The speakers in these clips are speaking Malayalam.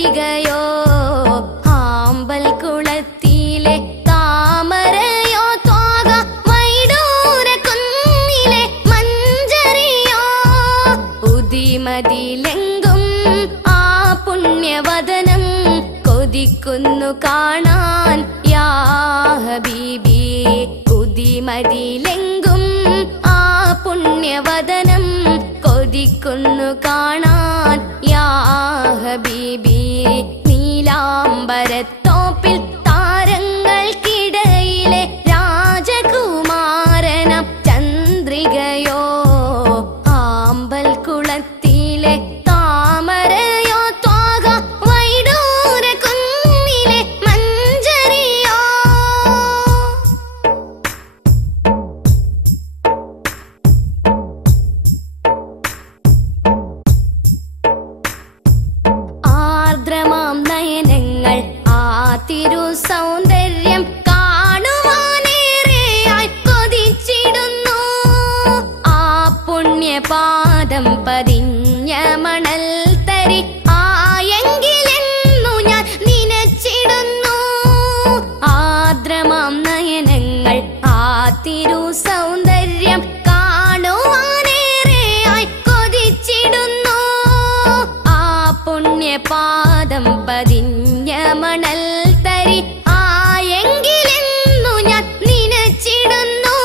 ചന്ദ്രികയോ ആമ്പൽ കുളത്തിലെ താമരയോ തോക വൈഡൂര കുന്നിലെ മഞ്ചരിയോ ഉദിമതിലെങ്കും ആ പുണ്യവദനം കൊതിക്കുന്നു കാണാൻ യാ ഹബീബി ഉദിമതിലെങ്കും ആ പുണ്യവദനം കൊതിക്കുന്നു കാണാൻ യാ ഹബീബി നീലാംബരത്തോപ്പിൽ താരങ്ങൾക്കിടയിലെ രാജകുമാരനം ചന്ദ്രികയോ ആമ്പൽ കുളത്തിലെ താമരയോ ത്വാക വൈഡൂര കുന്നിലെ മഞ്ചരിയോ ആർദ്രമാം നയനങ്ങൾ ആ തിരു സൗന്ദര്യം കാണുവാനേറെയായി കൊതിച്ചിടുന്നു ആ പുണ്യപാദം പതിഞ്ഞ മണൽ തരി ആയെങ്കിലെന്നു ഞാൻ നനച്ചിടുന്നു ആർദ്രമാം നയനങ്ങൾ ആ തിരു സൗന്ദര്യം കാണുവാനേറെയായി കൊതിച്ചിടുന്നു ആ പുണ്യപാദം പതിഞ്ഞ മണൽ തരി ആയെങ്കിലെന്നു ഞാൻ നനച്ചിടുന്നു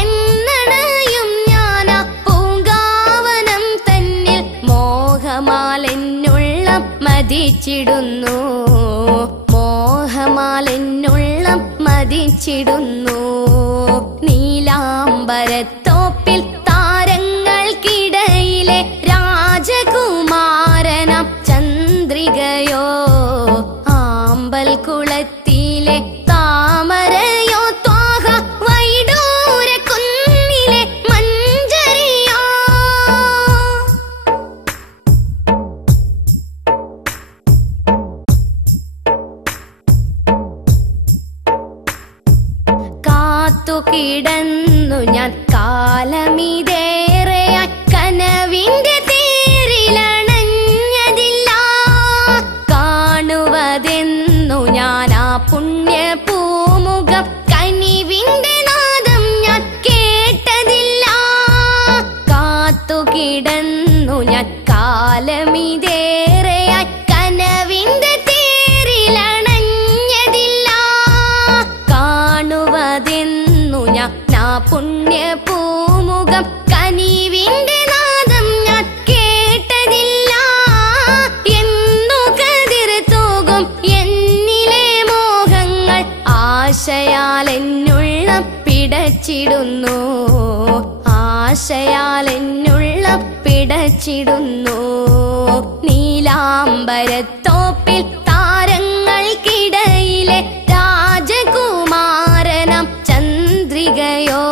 എന്നണയും ഞാൻ ആ പൂങ്കാവനം തന്നിൽ മോഹമാലെന്നുള്ളം മതിച്ചിടുന്നു മോഹമാലെന്നുള്ളം മതിച്ചിടുന്നു നീലാംബരത്തോപ്പിൽ താരങ്ങൾക്കിടയിലെ രാജകുമാരനം ചന്ദ്രികയോ ആമ്പൽ കുളത്തിലെ താമരയോ ത്വാക വൈഡൂര കുന്നിലെ മഞ്ചരിയോ കാത്തുകിടന്നു ഞാൻ കാലമിതേറെയായി കനവിന്റെ തേരിലണഞ്ഞതില്ല കാണുവതെന്നു ഞാൻ ആ പുണ്യപൂമുഖം കനിവിന്റെ നാദം ഞാൻ കേട്ടതില്ല കാത്തുകിടന്നു ഞാൻ കാലമിതേറെയായി കനവിന്റെ തേരിലണഞ്ഞതില്ല കാണുവതെന്നു ഞാൻ ആ പുണ്യപൂമുഖം കനിവിന്റെ നാദം ഞാൻ കേട്ടതില്ല എന്നു കതിർ തൂകും എന്നിലെ മോഹങ്ങൾ ആശയാലെന്നുള്ളം പിടച്ചിടുന്നു ആശയാലെന്നുള്ളം പിടച്ചിടുന്നു നീലാംബരത്തോപ്പിൽ താരങ്ങൾക്കിടയിലെ രാജകുമാരനം ചന്ദ്രികയോ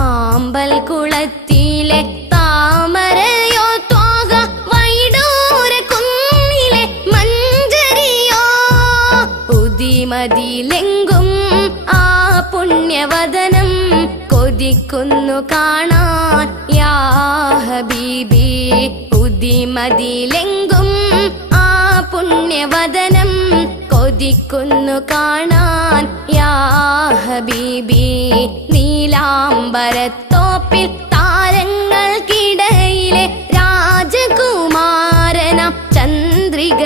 ആമ്പൽ കുളത്തിലെ താമരയോ ത്വാക വൈഡൂര കുന്നിലെ മഞ്ചരിയോ ഉദിമതിലെങ്കും ആ പുണ്യവദനം കൊതിക്കുന്നു കാണാൻ യാ ഹബീബി ഉദിമതിലെങ്കും ആ പുണ്യവദനം കൊതിക്കുന്നു കാണാൻ യാ ഹബീബി നീലാംബരത്തോപ്പിൽ താരങ്ങൾക്കിടയിലെ രാജകുമാരനം ചന്ദ്രിക